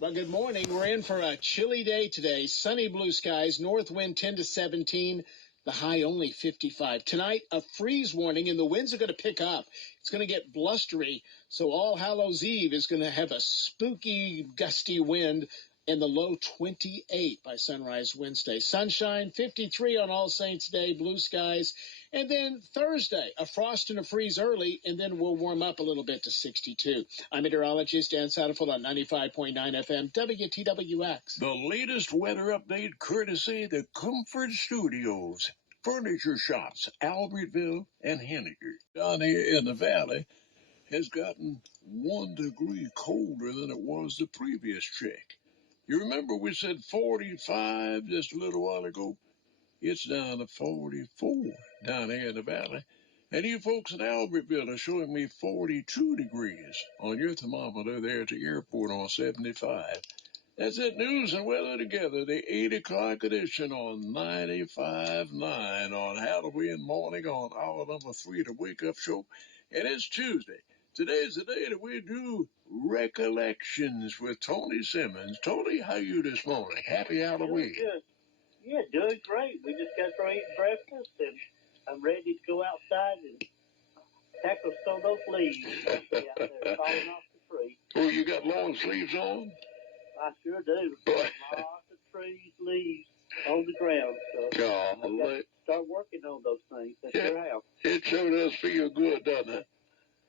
Well, good morning. We're in for a chilly day today. Sunny blue skies, north wind 10 to 17, the high only 55. Tonight, a freeze warning, and the winds are going to pick up. It's going to get blustery, so All Hallows Eve is going to have a spooky, gusty wind and the low 28 by sunrise Wednesday. Sunshine, 53 on All Saints Day, blue skies. And then Thursday, a frost and a freeze early, and then we'll warm up a little bit to 62. I'm meteorologist Dan Satterfield on 95.9 FM, WTWX. The latest weather update courtesy the Comfort Studios, Furniture Shops, Albertville, and Henniger. Down here in the valley has gotten 1 degree colder than it was the previous check. You remember we said 45 just a little while ago? It's down to 44 down here in the valley. And you folks in Albertville are showing me 42 degrees on your thermometer there at the airport on 75. That's it, news and weather together, the 8 o'clock edition on 95.9 on Halloween morning on hour number 3, the Wake Up Show. And it's Tuesday. Today's the day that we do recollections with Tony Simmons. Tony, how you this morning? Happy Halloween. Good. Yeah, doing great. We just got through eating breakfast, and I'm ready to go outside and tackle some of those leaves out there falling off the tree. Oh, you got long sleeves on? I sure do. Lots of trees, leaves on the ground. So I've got to start working on those things. I sure have. It sure does feel good, doesn't it?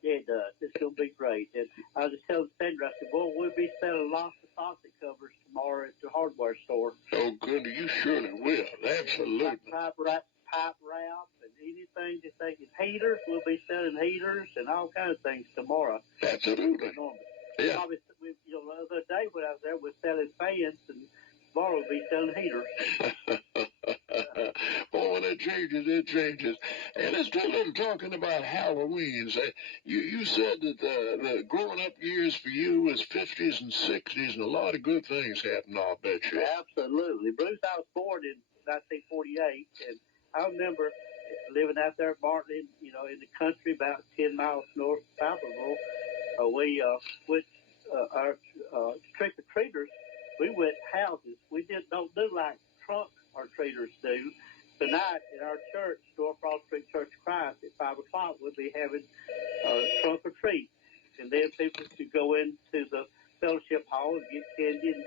Yeah, it does. It's going to be great. And I was just telling Sandra, I said, well, we'll be selling lots of faucet covers tomorrow at the hardware store. Oh, good. You surely will. Absolutely. Pipe wrap, and anything that they can. Heaters, we'll be selling heaters and all kinds of things tomorrow. Absolutely. Yeah. Probably, the other day when I was there, we're selling fans, and tomorrow we'll be selling heaters. Oh, when it changes. And let's do a little talking about Halloween. You said that the growing up years for you was 50s and 60s, and a lot of good things happened, I'll bet you. Absolutely. Bruce, I was born in 1948, and I remember living out there at Bartlett, in the country about 10 miles north of Falconville. We went, our trick-or-treaters, we went houses. We don't do like trunk-or-treaters do. Tonight at our church, North Broad Street Church of Christ, at 5 o'clock, we'll be having trunk or treat. And then people could go into the fellowship hall and get candy and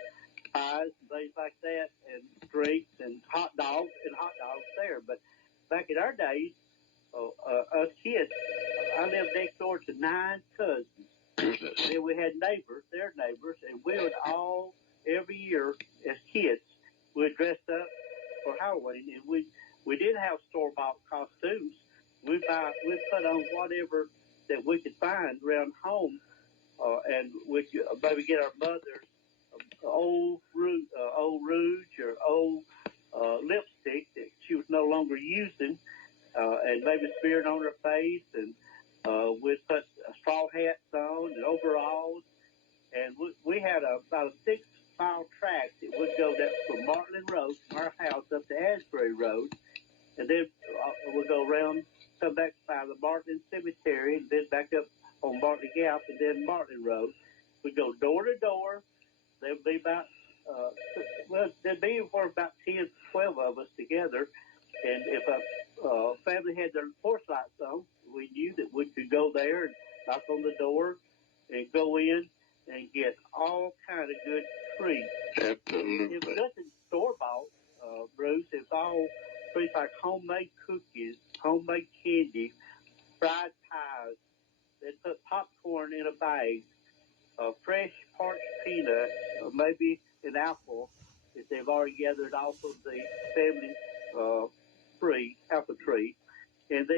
pies and things like that, and drinks and hot dogs there. But back in our days, us kids, I lived next door to 9 cousins. Goodness. And then we had their neighbors, and we would all, every year as kids, we'd dress up for Halloween, and we did have store-bought costumes. We'd put on whatever that we could find around home, and we could maybe get our mother's old rouge or old lipstick that she was no longer using, and maybe smear it on her face, and we'd put straw hats on and overalls, and we had about a 6-mile track that would go down from Martland Road, from our house up to Asbury Road, and then we'll go around, come back by the Martland Cemetery, and then back up on Martland Gap, and then Martland Road. We'd go door to door. There'd be about, there'd be about 10, 12 of us together, and if a family had their porch lights on, we knew that we could go there and knock on the door and go in and get all kind of good treats. Absolutely. It was nothing store-bought, Bruce. It's all treats like homemade cookies, homemade candy, fried pies. They'd put popcorn in a bag, fresh parched peanuts, maybe an apple that they've already gathered off of the family apple tree. And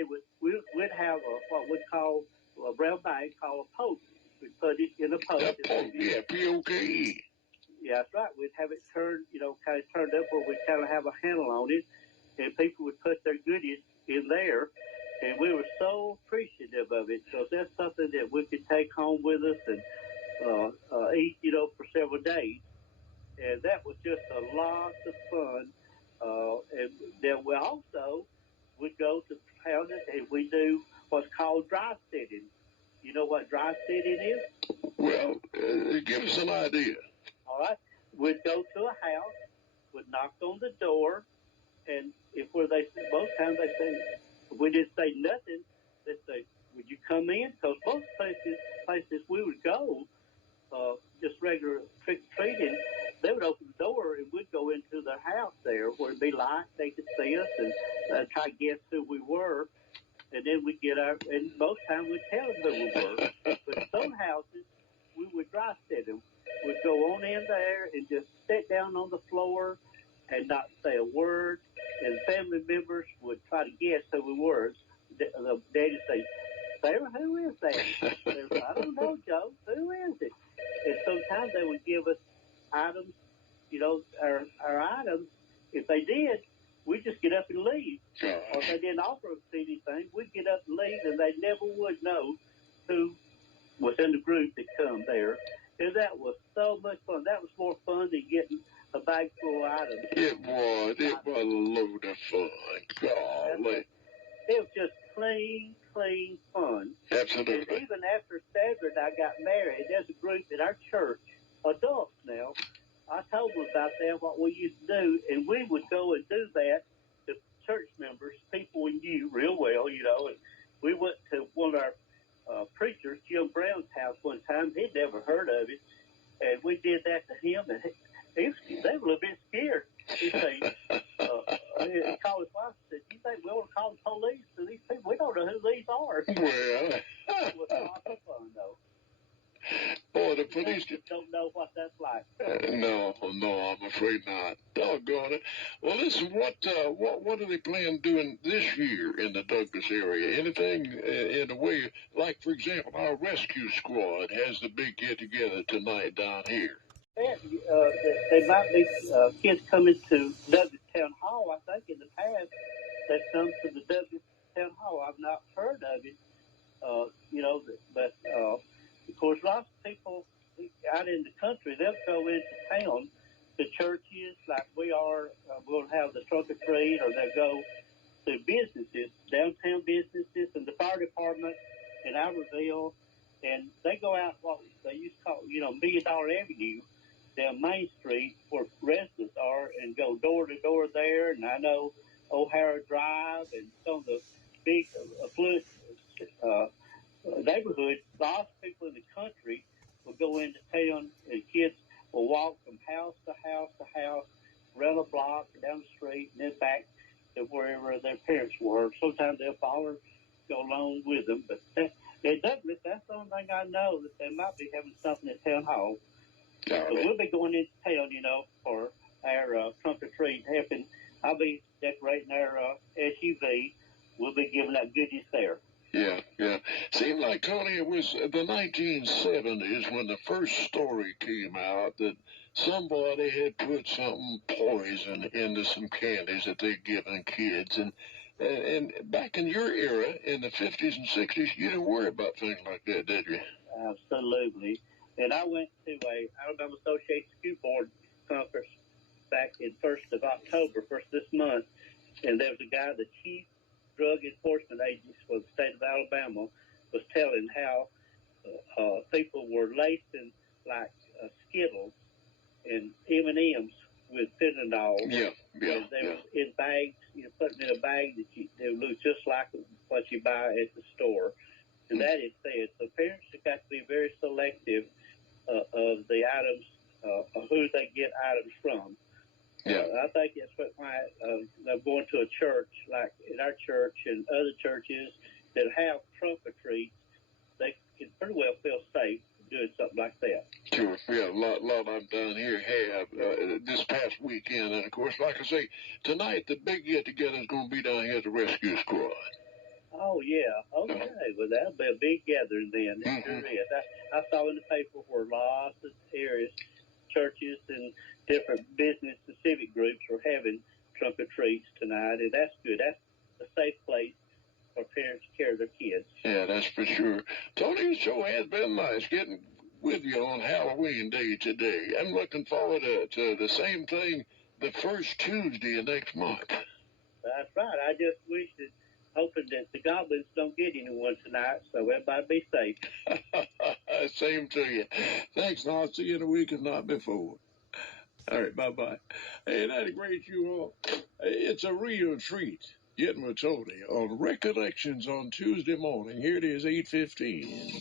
we'd have what we call a brown bag called a poke. We'd put it in a poke. Yeah, P-O-K-E. Yeah, that's right. We'd have it turned, kind of turned up where we'd kind of have a handle on it, and people would put their goodies in there, and we were so appreciative of it. So that's something that we could take home with us and eat, for several days. And that was just a lot of fun. And then we also would go to houses and we do what's called dry sitting. You know what dry sitting is? Well, give us an idea. All right. We'd go to a house, would knock on the door, and most times they say, if we didn't say nothing, they'd say, would you come in? Because most places we would go, just regular trick-or-treating, they would open the door and we'd go into their house there where it'd be light, they could see us and try to guess who we were. And then we'd and most times we'd tell them who we were. But some houses, we would dry sit them. We'd go on in there and just sit down on the floor and not say a word. And family members would try to guess who we were. The daddy would say, Sarah, who is that? I don't know, Joe. Who is it? And sometimes they would give us items, our items. If they did, we'd just get up and leave. Or if they didn't offer us anything, we'd get up and leave, and they never would know who was in the group that come there. And that was so much fun. That was more fun than getting a bag full of items. It was a load of fun. Golly. It was just clean fun. Absolutely. And even after Stagger and I got married, there's a group at our church, adults now. I told them about that, what we used to do, and we would go and do that to church members, people we knew real well, and we went to one of our preachers, Jim Brown's house one time. He'd never heard of it, and we did that to him, and they were a little bit scared. He said, he called his wife and said, you think we ought to call the police to these people? We don't know who these are. Well. It was lots of fun, though. Boy, the police don't know what that's like. No, I'm afraid not. Doggone it. Well, listen, what are they planning doing this year in the Douglas area? Anything in the way, like, for example, our rescue squad has the big get-together tonight down here. There might be kids coming to Douglas Town Hall. I think in the past that come to the Douglas Town Hall. I've not heard of it, but of course, lots of people out in the country, they'll go into town to churches like we are. We'll have the trunk or treat, or they'll go to businesses, downtown businesses, and the fire department in Albertville, and they go out what they used to call, $1 Million Avenue, down Main Street where residents are, and go door to door there. And I know O'Hara Drive and some of the big affluent neighborhoods, lots of people in the country will go into town, and kids will walk from house to house to house, around a block, down the street, and then back to wherever their parents were. Sometimes they'll follow, go along with them. But in Douglas, that's the only thing I know, that they might be having something at Town Hall. But we'll be going into town, for our trunk or treat. I'll be decorating our SUV. We'll be giving out goodies there. Yeah. Seemed like, Tony, it was the 1970s when the first story came out that somebody had put something poison into some candies that they'd given kids. And back in your era, in the 50s and 60s, you didn't worry about things like that, did you? Absolutely. And I went to a Alabama Association School Board conference back in 1st of October, this month, and there was a guy, the chief drug enforcement agents for the state of Alabama, was telling how people were lacing like Skittles and M&Ms with fentanyl. Yeah. And they were in bags, putting in a bag that they would look just like what you buy at the store. And that is said. So parents have got to be very selective of the items, of who they get items from. Yeah. I think that's why I'm going to a church, like in our church and other churches that have trunk or treats, they can pretty well feel safe doing something like that. Sure. Yeah, a lot of them down here have this past weekend. And, of course, like I say, tonight the big get-together is going to be down here at the rescue squad. Oh, yeah. Okay. Well, that'll be a big gathering then. It sure is. I saw in the paper where lots of areas, churches and different business and civic groups were having trunk or treats tonight, and that's good. That's a safe place for parents to care of their kids. Yeah, that's for sure. Tony, it sure has been nice getting with you on Halloween Day today. I'm looking forward to the same thing the first Tuesday of next month. That's right. I just wish that hoping that the Goblins don't get anyone tonight, so everybody be safe. Same to you. Thanks, and I'll see you in a week, if not before. All right, bye-bye. Hey, that's great, you all. It's a real treat getting with Tony on Recollections on Tuesday morning. Here it is, 8:15.